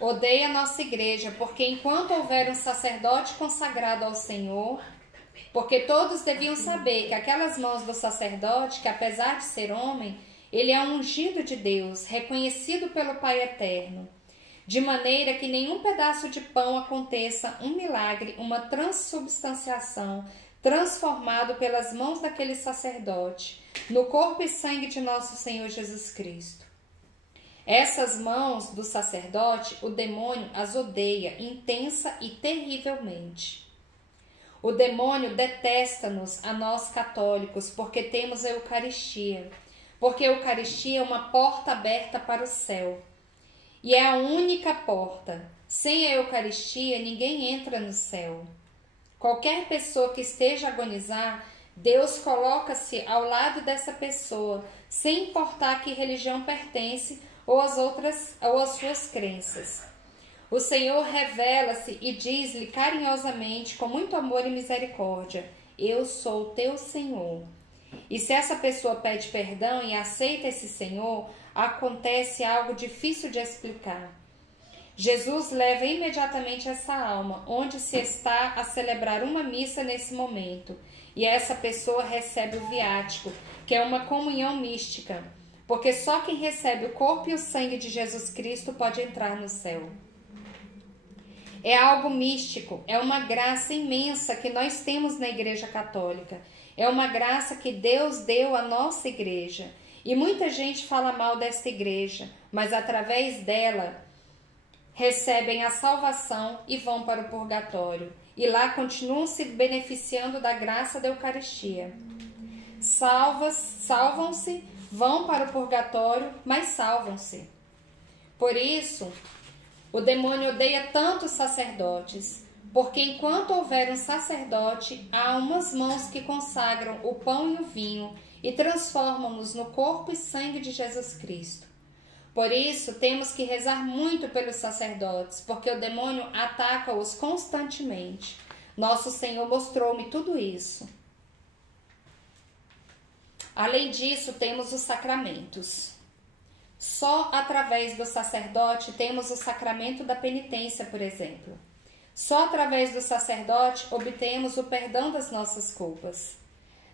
Odeia a nossa igreja, porque enquanto houver um sacerdote consagrado ao Senhor, porque todos deviam saber que aquelas mãos do sacerdote, que apesar de ser homem, ele é um ungido de Deus, reconhecido pelo Pai Eterno, de maneira que nenhum pedaço de pão aconteça um milagre, uma transubstanciação, transformado pelas mãos daquele sacerdote, no corpo e sangue de nosso Senhor Jesus Cristo. Essas mãos do sacerdote, o demônio as odeia intensa e terrivelmente. O demônio detesta-nos, a nós católicos, porque temos a Eucaristia, porque a Eucaristia é uma porta aberta para o céu. E é a única porta. Sem a Eucaristia, ninguém entra no céu. Qualquer pessoa que esteja a agonizar, Deus coloca-se ao lado dessa pessoa, sem importar a que religião pertence ou às suas crenças. O Senhor revela-se e diz-lhe carinhosamente, com muito amor e misericórdia: eu sou teu Senhor. E se essa pessoa pede perdão e aceita esse Senhor, acontece algo difícil de explicar. Jesus leva imediatamente essa alma, onde se está a celebrar uma missa nesse momento, e essa pessoa recebe o viático, que é uma comunhão mística, porque só quem recebe o corpo e o sangue de Jesus Cristo pode entrar no céu. É algo místico, é uma graça imensa que nós temos na Igreja Católica. É uma graça que Deus deu à nossa igreja. E muita gente fala mal desta igreja, mas através dela recebem a salvação e vão para o purgatório. E lá continuam se beneficiando da graça da Eucaristia. Salvam-se, vão para o purgatório, mas salvam-se. Por isso, o demônio odeia tanto os sacerdotes, porque enquanto houver um sacerdote, há umas mãos que consagram o pão e o vinho e transformam-nos no corpo e sangue de Jesus Cristo. Por isso, temos que rezar muito pelos sacerdotes, porque o demônio ataca-os constantemente. Nosso Senhor mostrou-me tudo isso. Além disso, temos os sacramentos. Só através do sacerdote temos o sacramento da penitência, por exemplo. Só através do sacerdote obtemos o perdão das nossas culpas.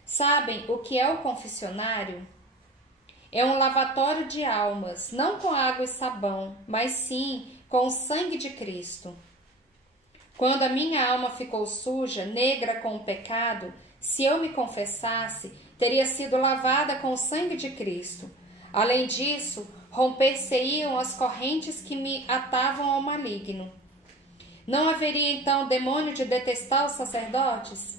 Sabem o que é o confessionário? É um lavatório de almas, não com água e sabão, mas sim com o sangue de Cristo. Quando a minha alma ficou suja, negra com o pecado, se eu me confessasse, teria sido lavada com o sangue de Cristo. Além disso, romper-se-iam as correntes que me atavam ao maligno. Não haveria então demônio de detestar os sacerdotes?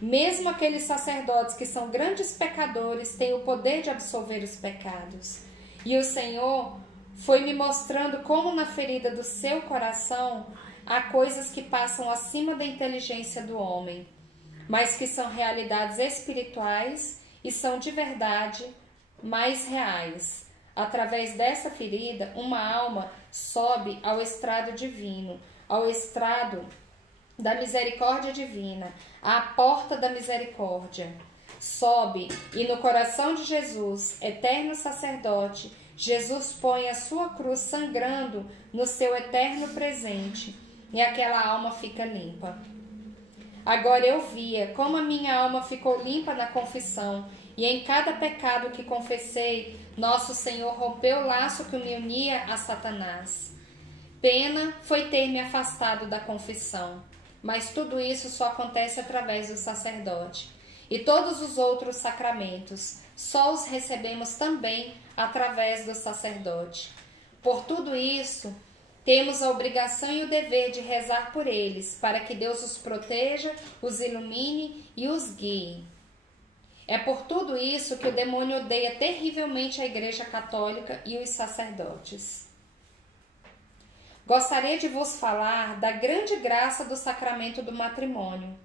Mesmo aqueles sacerdotes que são grandes pecadores têm o poder de absolver os pecados. E o Senhor foi me mostrando como na ferida do seu coração há coisas que passam acima da inteligência do homem, mas que são realidades espirituais e são de verdade mais reais. Através dessa ferida, uma alma sobe ao estrado divino, ao estrado da misericórdia divina, à porta da misericórdia. Sobe e no coração de Jesus, eterno sacerdote, Jesus põe a sua cruz sangrando no seu eterno presente e aquela alma fica limpa. Agora eu via como a minha alma ficou limpa na confissão e em cada pecado que confessei, nosso Senhor rompeu o laço que me unia a Satanás. Pena foi ter me afastado da confissão, mas tudo isso só acontece através do sacerdote. E todos os outros sacramentos só os recebemos também através do sacerdote. Por tudo isso, temos a obrigação e o dever de rezar por eles, para que Deus os proteja, os ilumine e os guie. É por tudo isso que o demônio odeia terrivelmente a Igreja Católica e os sacerdotes. Gostaria de vos falar da grande graça do sacramento do matrimônio.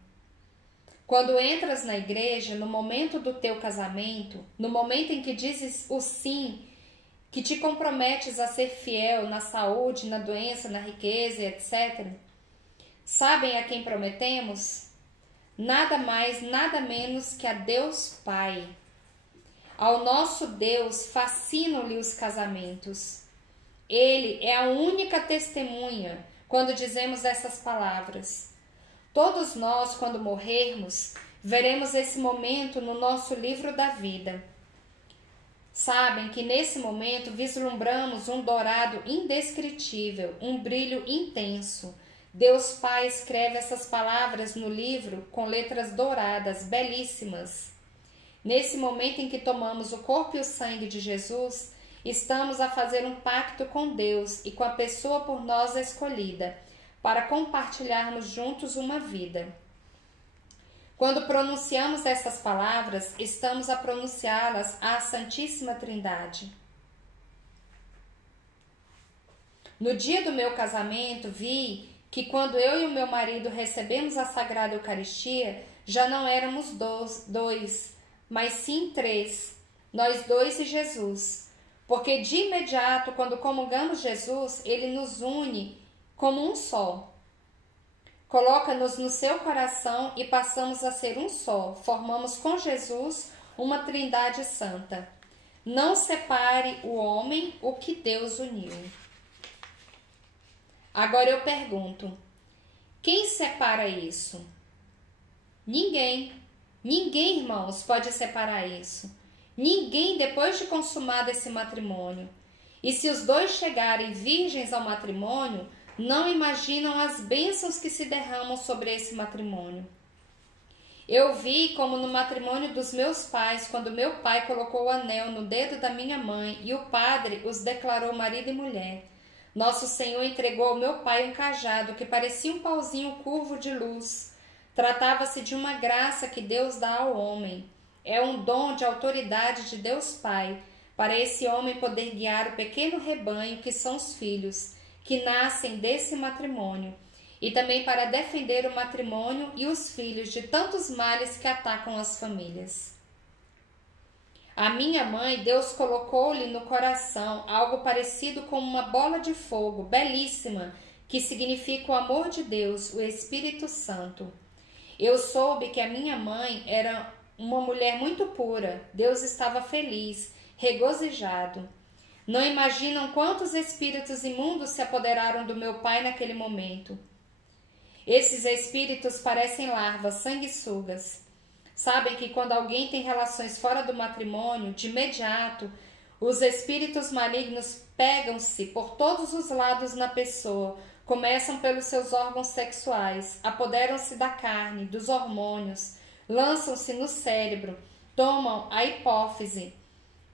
Quando entras na igreja, no momento do teu casamento, no momento em que dizes o sim, que te comprometes a ser fiel na saúde, na doença, na riqueza, etc. Sabem a quem prometemos? Nada mais, nada menos que a Deus Pai. Ao nosso Deus fascinam-lhe os casamentos. Ele é a única testemunha quando dizemos essas palavras. Todos nós, quando morrermos, veremos esse momento no nosso livro da vida. Sabem que nesse momento vislumbramos um dourado indescritível, um brilho intenso. Deus Pai escreve essas palavras no livro com letras douradas, belíssimas. Nesse momento em que tomamos o corpo e o sangue de Jesus, estamos a fazer um pacto com Deus e com a pessoa por nós escolhida, para compartilharmos juntos uma vida. Quando pronunciamos essas palavras, estamos a pronunciá-las à Santíssima Trindade. No dia do meu casamento, vi que quando eu e o meu marido recebemos a Sagrada Eucaristia, já não éramos dois, mas sim três, nós dois e Jesus. Porque de imediato, quando comungamos Jesus, ele nos une como um só. Coloca-nos no seu coração e passamos a ser um só. Formamos com Jesus uma Trindade Santa. Não separe o homem o que Deus uniu. Agora eu pergunto, quem separa isso? Ninguém. Ninguém, irmãos, pode separar isso. Ninguém depois de consumado esse matrimônio. E se os dois chegarem virgens ao matrimônio, não imaginam as bênçãos que se derramam sobre esse matrimônio. Eu vi como no matrimônio dos meus pais, quando meu pai colocou o anel no dedo da minha mãe e o padre os declarou marido e mulher. Nosso Senhor entregou ao meu pai um cajado que parecia um pauzinho curvo de luz. Tratava-se de uma graça que Deus dá ao homem. É um dom de autoridade de Deus Pai, para esse homem poder guiar o pequeno rebanho que são os filhos, que nascem desse matrimônio, e também para defender o matrimônio e os filhos de tantos males que atacam as famílias. A minha mãe, Deus colocou-lhe no coração algo parecido com uma bola de fogo, belíssima, que significa o amor de Deus, o Espírito Santo. Eu soube que a minha mãe era uma mulher muito pura. Deus estava feliz, regozijado. Não imaginam quantos espíritos imundos se apoderaram do meu pai naquele momento. Esses espíritos parecem larvas sanguessugas. Sabem que quando alguém tem relações fora do matrimônio, de imediato, os espíritos malignos pegam-se por todos os lados na pessoa, começam pelos seus órgãos sexuais, apoderam-se da carne, dos hormônios, lançam-se no cérebro, tomam a hipófise,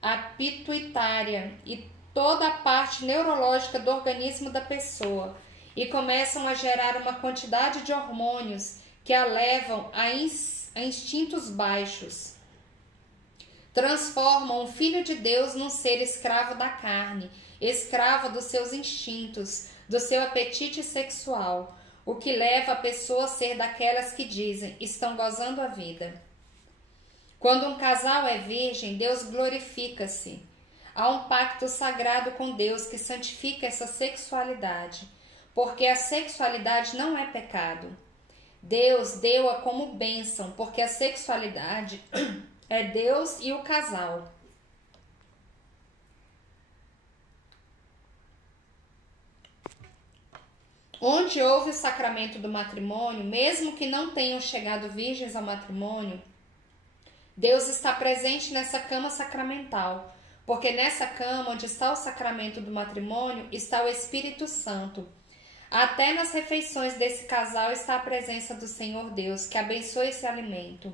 a pituitária e toda a parte neurológica do organismo da pessoa e começam a gerar uma quantidade de hormônios que a levam a instintos baixos. Transformam o Filho de Deus num ser escravo da carne, escravo dos seus instintos, do seu apetite sexual, o que leva a pessoa a ser daquelas que dizem, estão gozando a vida. Quando um casal é virgem, Deus glorifica-se. Há um pacto sagrado com Deus que santifica essa sexualidade, porque a sexualidade não é pecado. Deus deu-a como bênção, porque a sexualidade é Deus e o casal. Onde houve o sacramento do matrimônio, mesmo que não tenham chegado virgens ao matrimônio, Deus está presente nessa cama sacramental, porque nessa cama onde está o sacramento do matrimônio está o Espírito Santo. Até nas refeições desse casal está a presença do Senhor Deus, que abençoa esse alimento.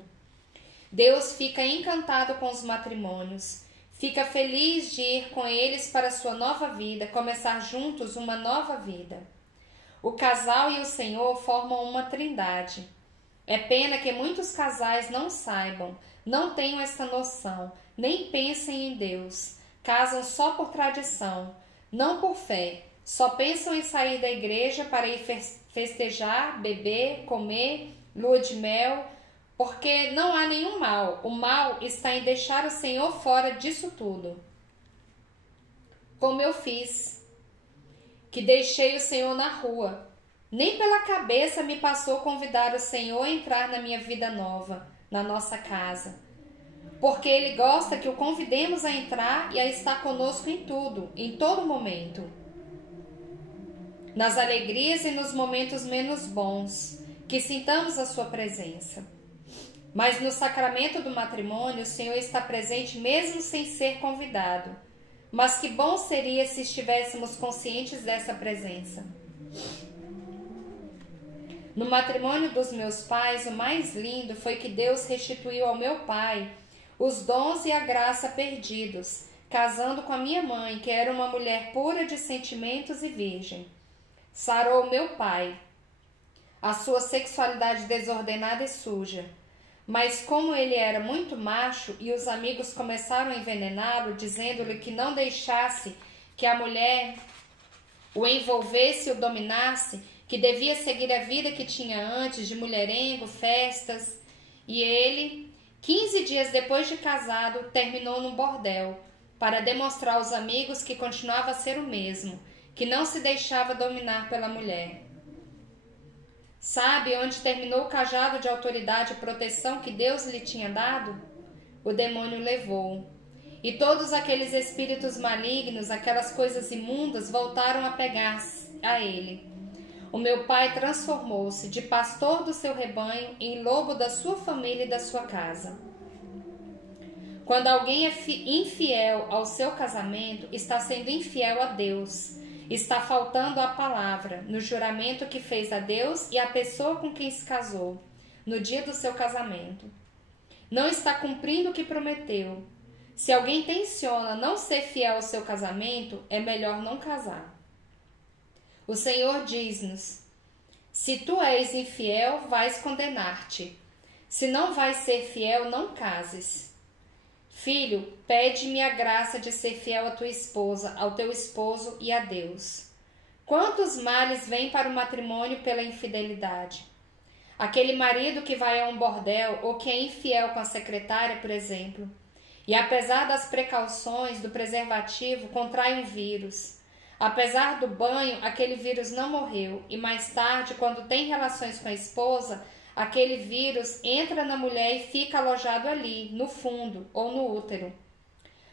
Deus fica encantado com os matrimônios, fica feliz de ir com eles para a sua nova vida, começar juntos uma nova vida. O casal e o Senhor formam uma trindade. É pena que muitos casais não saibam, não tenham essa noção, nem pensem em Deus. Casam só por tradição, não por fé. Só pensam em sair da igreja para ir festejar, beber, comer, lua de mel, porque não há nenhum mal. O mal está em deixar o Senhor fora disso tudo. Como eu fiz, que deixei o Senhor na rua. Nem pela cabeça me passou convidar o Senhor a entrar na minha vida nova, na nossa casa. Porque Ele gosta que o convidemos a entrar e a estar conosco em tudo, em todo momento. nas alegrias e nos momentos menos bons, que sintamos a sua presença. Mas no sacramento do matrimônio, o Senhor está presente mesmo sem ser convidado. Mas que bom seria se estivéssemos conscientes dessa presença. No matrimônio dos meus pais, o mais lindo foi que Deus restituiu ao meu pai os dons e a graça perdidos, casando com a minha mãe, que era uma mulher pura de sentimentos e virgem. Sarou meu pai, a sua sexualidade desordenada e suja. Mas como ele era muito macho e os amigos começaram a envenená-lo, dizendo-lhe que não deixasse que a mulher o envolvesse e o dominasse, que devia seguir a vida que tinha antes de mulherengo, festas, e ele, 15 dias depois de casado, terminou num bordel, para demonstrar aos amigos que continuava a ser o mesmo, que não se deixava dominar pela mulher. Sabe onde terminou o cajado de autoridade e proteção que Deus lhe tinha dado? O demônio levou. E todos aqueles espíritos malignos, aquelas coisas imundas, voltaram a pegar-se a ele. O meu pai transformou-se de pastor do seu rebanho em lobo da sua família e da sua casa. Quando alguém é infiel ao seu casamento, está sendo infiel a Deus. Está faltando a palavra no juramento que fez a Deus e à pessoa com quem se casou, no dia do seu casamento. Não está cumprindo o que prometeu. Se alguém tenciona não ser fiel ao seu casamento, é melhor não casar. O Senhor diz-nos: se tu és infiel, vais condenar-te. Se não vais ser fiel, não cases. Filho, pede-me a graça de ser fiel à tua esposa, ao teu esposo e a Deus. Quantos males vêm para o matrimônio pela infidelidade? Aquele marido que vai a um bordel ou que é infiel com a secretária, por exemplo, e apesar das precauções do preservativo, contrai um vírus. Apesar do banho, aquele vírus não morreu e mais tarde, quando tem relações com a esposa, aquele vírus entra na mulher e fica alojado ali, no fundo ou no útero.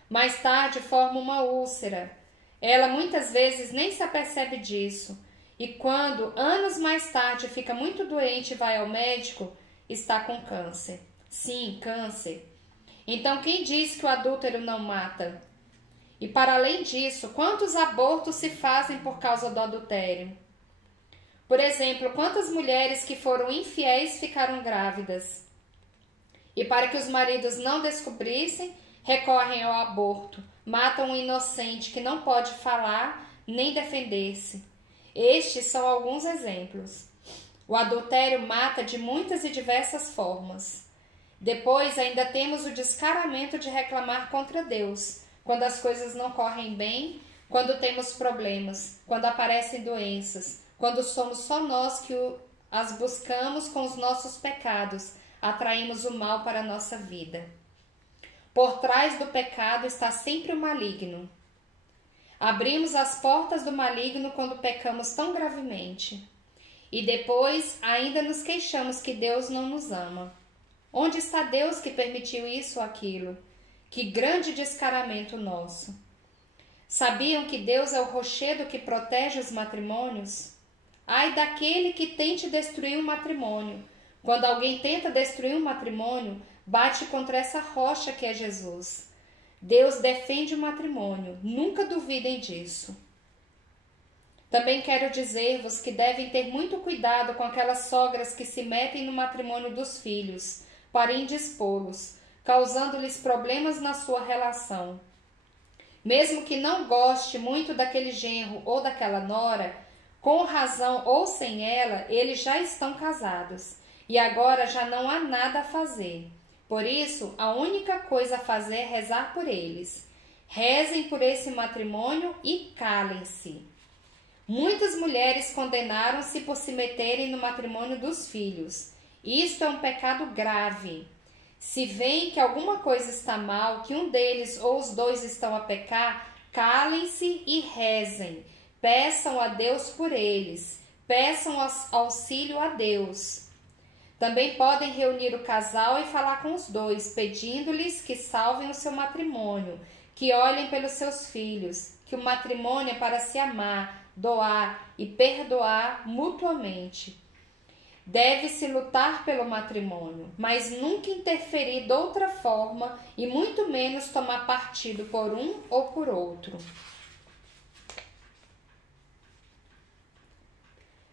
Mais tarde forma uma úlcera. Ela muitas vezes nem se apercebe disso. E quando, anos mais tarde, fica muito doente e vai ao médico, está com câncer. Sim, câncer. Então quem diz que o adúltero não mata? E para além disso, quantos abortos se fazem por causa do adultério? Por exemplo, quantas mulheres que foram infiéis ficaram grávidas? E para que os maridos não descobrissem, recorrem ao aborto, matam um inocente que não pode falar nem defender-se. Estes são alguns exemplos. O adultério mata de muitas e diversas formas. Depois ainda temos o descaramento de reclamar contra Deus, quando as coisas não correm bem, quando temos problemas, quando aparecem doenças, quando somos só nós que as buscamos com os nossos pecados, atraímos o mal para a nossa vida. Por trás do pecado está sempre o maligno. Abrimos as portas do maligno quando pecamos tão gravemente. E depois ainda nos queixamos que Deus não nos ama. Onde está Deus que permitiu isso ou aquilo? Que grande descaramento nosso! Sabiam que Deus é o rochedo que protege os matrimônios? Ai daquele que tente destruir um matrimônio. Quando alguém tenta destruir um matrimônio, bate contra essa rocha que é Jesus. Deus defende o matrimônio, nunca duvidem disso. Também quero dizer-vos que devem ter muito cuidado com aquelas sogras que se metem no matrimônio dos filhos, para indispô-los, causando-lhes problemas na sua relação. Mesmo que não goste muito daquele genro ou daquela nora, com razão ou sem ela, eles já estão casados, e agora já não há nada a fazer. Por isso, a única coisa a fazer é rezar por eles. Rezem por esse matrimônio e calem-se. Muitas mulheres condenaram-se por se meterem no matrimônio dos filhos. Isto é um pecado grave. Se veem que alguma coisa está mal, que um deles ou os dois estão a pecar, calem-se e rezem. Peçam a Deus por eles. Peçam auxílio a Deus. Também podem reunir o casal e falar com os dois, pedindo-lhes que salvem o seu matrimônio, que olhem pelos seus filhos, que o matrimônio é para se amar, doar e perdoar mutuamente. Deve-se lutar pelo matrimônio, mas nunca interferir de outra forma e muito menos tomar partido por um ou por outro.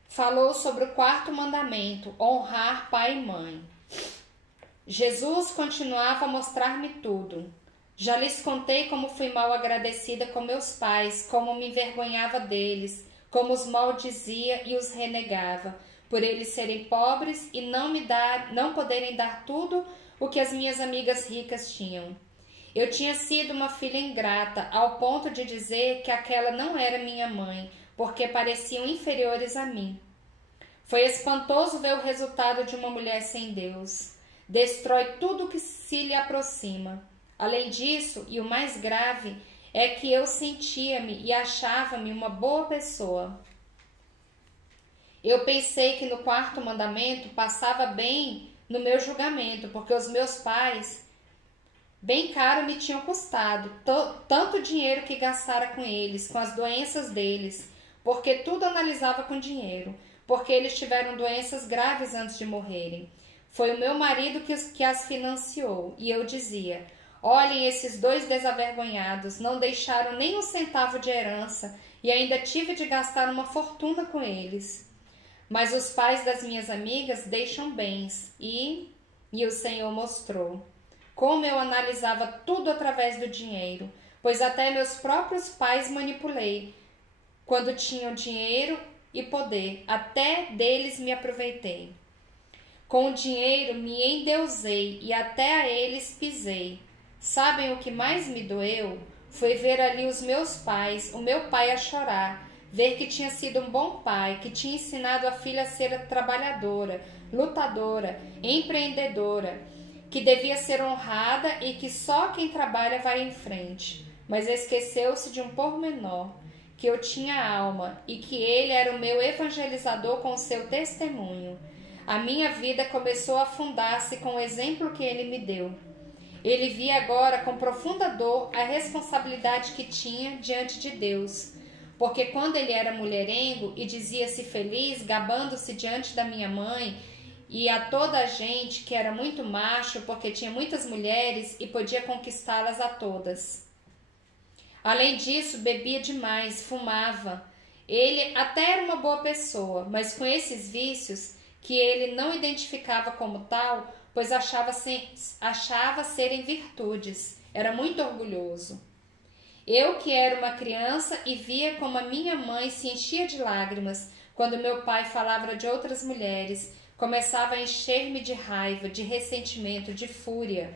Falou sobre o quarto mandamento, honrar pai e mãe. Jesus continuava a mostrar-me tudo. Já lhes contei como fui mal agradecida com meus pais, como me envergonhava deles, como os maldizia e os renegava, por eles serem pobres e não poderem dar tudo o que as minhas amigas ricas tinham. Eu tinha sido uma filha ingrata, ao ponto de dizer que aquela não era minha mãe, porque pareciam inferiores a mim. Foi espantoso ver o resultado de uma mulher sem Deus. Destrói tudo que se lhe aproxima. Além disso, e o mais grave, é que eu sentia-me e achava-me uma boa pessoa. Eu pensei que no quarto mandamento passava bem no meu julgamento, porque os meus pais bem caro me tinham custado, tanto dinheiro que gastara com eles, com as doenças deles, porque tudo analisava com dinheiro, porque eles tiveram doenças graves antes de morrerem. Foi o meu marido que as financiou, e eu dizia: olhem esses dois desavergonhados, não deixaram nem um centavo de herança, e ainda tive de gastar uma fortuna com eles. Mas os pais das minhas amigas deixam bens, e o Senhor mostrou como eu analisava tudo através do dinheiro, pois até meus próprios pais manipulei. Quando tinham dinheiro e poder, até deles me aproveitei. Com o dinheiro me endeusei e até a eles pisei. Sabem o que mais me doeu? Foi ver ali os meus pais, o meu pai a chorar, ver que tinha sido um bom pai, que tinha ensinado a filha a ser trabalhadora, lutadora, empreendedora, que devia ser honrada e que só quem trabalha vai em frente. Mas esqueceu-se de um pormenor, que eu tinha alma e que ele era o meu evangelizador com o seu testemunho. A minha vida começou a afundar-se com o exemplo que ele me deu. Ele via agora com profunda dor a responsabilidade que tinha diante de Deus, porque quando ele era mulherengo e dizia-se feliz, gabando-se diante da minha mãe e a toda a gente que era muito macho, porque tinha muitas mulheres e podia conquistá-las a todas. Além disso, bebia demais, fumava. Ele até era uma boa pessoa, mas com esses vícios que ele não identificava como tal, pois achava serem virtudes. Era muito orgulhoso. Eu que era uma criança e via como a minha mãe se enchia de lágrimas quando meu pai falava de outras mulheres, começava a encher-me de raiva, de ressentimento, de fúria.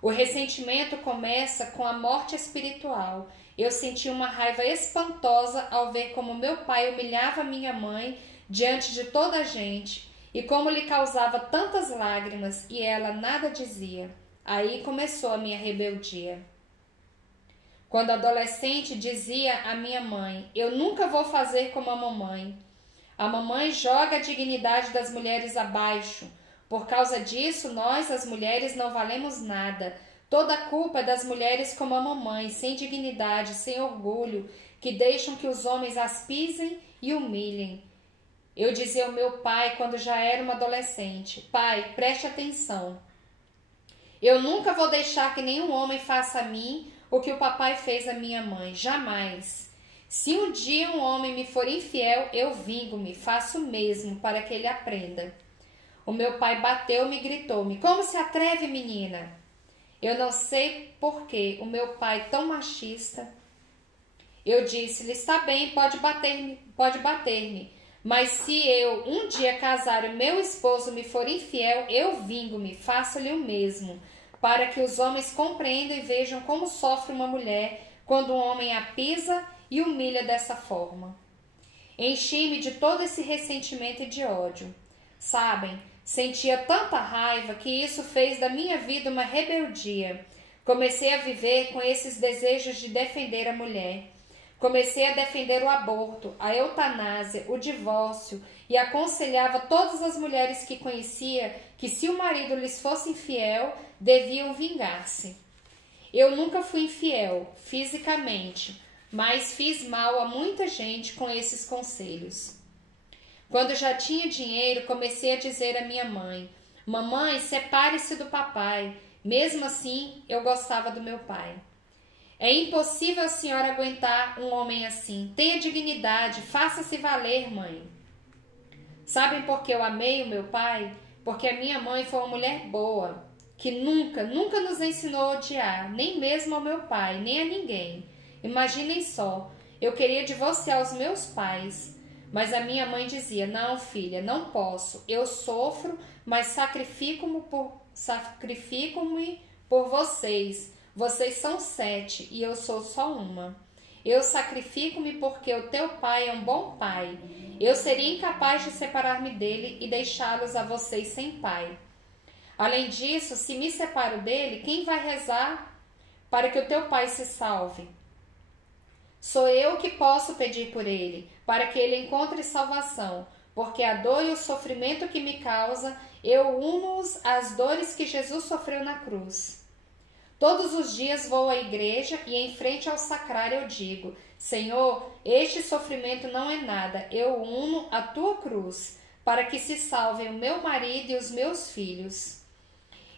O ressentimento começa com a morte espiritual. Eu senti uma raiva espantosa ao ver como meu pai humilhava minha mãe diante de toda a gente e como lhe causava tantas lágrimas e ela nada dizia. Aí começou a minha rebeldia. Quando adolescente, dizia à minha mãe: eu nunca vou fazer como a mamãe. A mamãe joga a dignidade das mulheres abaixo. Por causa disso, nós, as mulheres, não valemos nada. Toda a culpa é das mulheres como a mamãe, sem dignidade, sem orgulho, que deixam que os homens as pisem e humilhem. Eu dizia ao meu pai quando já era uma adolescente: pai, preste atenção. Eu nunca vou deixar que nenhum homem faça a mim o que o papai fez à minha mãe, jamais. Se um dia um homem me for infiel, eu vingo-me, faço o mesmo, para que ele aprenda. O meu pai bateu-me e gritou-me: como se atreve, menina? Eu não sei por que o meu pai tão machista. Eu disse-lhe: está bem, pode bater-me, mas se eu um dia casar e meu esposo me for infiel, eu vingo-me, faço-lhe o mesmo, para que os homens compreendam e vejam como sofre uma mulher quando um homem a pisa e humilha dessa forma. Enchi-me de todo esse ressentimento e de ódio. Sabem, sentia tanta raiva que isso fez da minha vida uma rebeldia. Comecei a viver com esses desejos de defender a mulher. Comecei a defender o aborto, a eutanásia, o divórcio e aconselhava todas as mulheres que conhecia que se o marido lhes fosse infiel, deviam vingar-se. Eu nunca fui infiel, fisicamente, mas fiz mal a muita gente com esses conselhos. Quando já tinha dinheiro, comecei a dizer à minha mãe: mamãe, separe-se do papai. Mesmo assim, eu gostava do meu pai. É impossível a senhora aguentar um homem assim. Tenha dignidade, faça-se valer, mãe. Sabem por que eu amei o meu pai? Porque a minha mãe foi uma mulher boa, que nunca nos ensinou a odiar, nem mesmo ao meu pai, nem a ninguém. Imaginem só, eu queria divorciar os meus pais, mas a minha mãe dizia: não, filha, não posso, eu sofro, mas sacrifico-me por vocês. Vocês são 7 e eu sou só uma. Eu sacrifico-me porque o teu pai é um bom pai. Eu seria incapaz de separar-me dele e deixá-los a vocês sem pai. Além disso, se me separo dele, quem vai rezar para que o teu pai se salve? Sou eu que posso pedir por ele, para que ele encontre salvação, porque a dor e o sofrimento que me causa, eu uno-os às dores que Jesus sofreu na cruz. Todos os dias vou à igreja e em frente ao sacrário eu digo: Senhor, este sofrimento não é nada, eu uno a tua cruz, para que se salvem o meu marido e os meus filhos.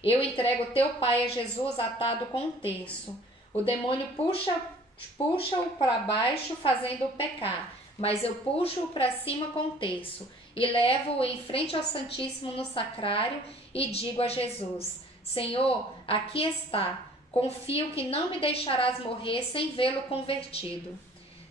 Eu entrego teu pai a Jesus atado com um terço. O demônio puxa-o para baixo, fazendo-o pecar, mas eu puxo-o para cima com um terço e levo-o em frente ao Santíssimo no sacrário e digo a Jesus: Senhor, aqui está. Confio que não me deixarás morrer sem vê-lo convertido.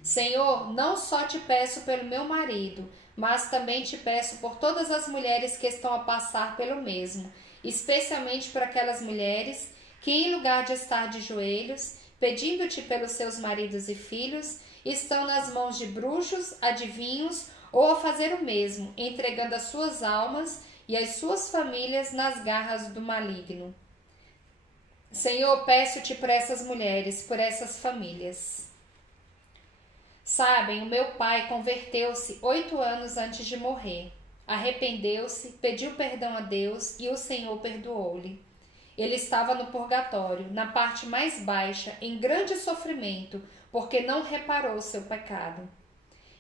Senhor, não só te peço pelo meu marido, mas também te peço por todas as mulheres que estão a passar pelo mesmo, especialmente por aquelas mulheres que, em lugar de estar de joelhos, pedindo-te pelos seus maridos e filhos, estão nas mãos de bruxos, adivinhos ou a fazer o mesmo, entregando as suas almas e as suas famílias nas garras do maligno. Senhor, peço-te por essas mulheres, por essas famílias. Sabem, o meu pai converteu-se 8 anos antes de morrer. Arrependeu-se, pediu perdão a Deus e o Senhor perdoou-lhe. Ele estava no purgatório, na parte mais baixa, em grande sofrimento, porque não reparou seu pecado.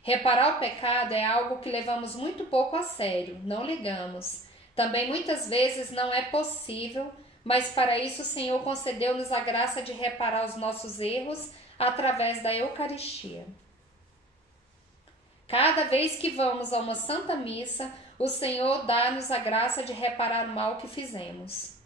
Reparar o pecado é algo que levamos muito pouco a sério, não ligamos. Também muitas vezes não é possível, mas para isso o Senhor concedeu-nos a graça de reparar os nossos erros através da Eucaristia. Cada vez que vamos a uma Santa Missa, o Senhor dá-nos a graça de reparar o mal que fizemos.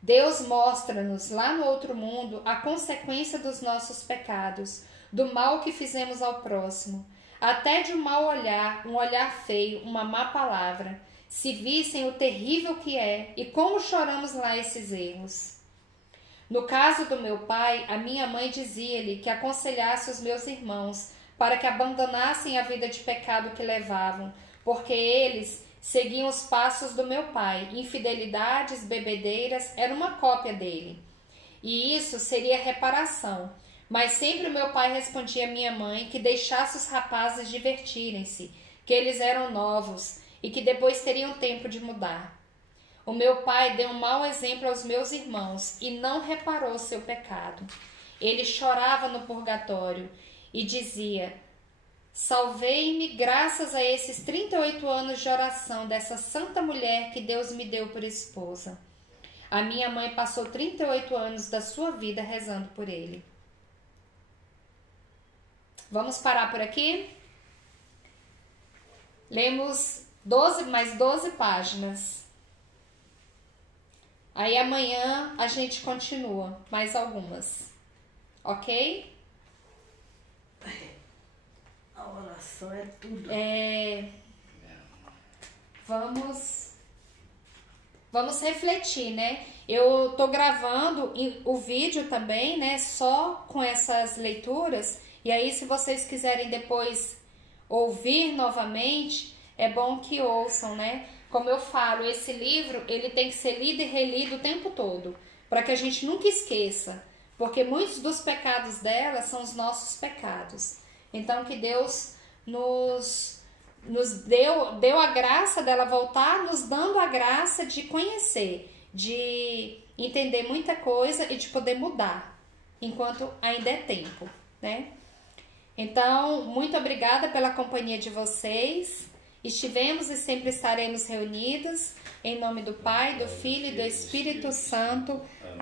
Deus mostra-nos lá no outro mundo a consequência dos nossos pecados, do mal que fizemos ao próximo, até de um mau olhar, um olhar feio, uma má palavra. Se vissem o terrível que é e como choramos lá esses erros. No caso do meu pai, a minha mãe dizia-lhe que aconselhasse os meus irmãos para que abandonassem a vida de pecado que levavam, porque eles seguiam os passos do meu pai. Infidelidades, bebedeiras, era uma cópia dele. E isso seria reparação. Mas sempre o meu pai respondia à minha mãe que deixasse os rapazes divertirem-se, que eles eram novos e que depois teriam tempo de mudar. O meu pai deu um mau exemplo aos meus irmãos e não reparou seu pecado. Ele chorava no purgatório e dizia: salvei-me graças a esses 38 anos de oração dessa santa mulher que Deus me deu por esposa. A minha mãe passou 38 anos da sua vida rezando por ele. Vamos parar por aqui? Lemos mais 12 páginas. Aí amanhã a gente continua mais algumas. Ok? A oração é tudo. Vamos refletir, né? Eu tô gravando o vídeo também, né? Só com essas leituras. E aí, se vocês quiserem depois ouvir novamente, é bom que ouçam, né? Como eu falo, esse livro, ele tem que ser lido e relido o tempo todo, para que a gente nunca esqueça, porque muitos dos pecados dela são os nossos pecados. Então, que Deus nos deu a graça dela voltar, nos dando a graça de conhecer, de entender muita coisa e de poder mudar, enquanto ainda é tempo. né? Então, muito obrigada pela companhia de vocês. Estivemos e sempre estaremos reunidos. Em nome do Pai, do Filho e do Espírito Santo. Amém.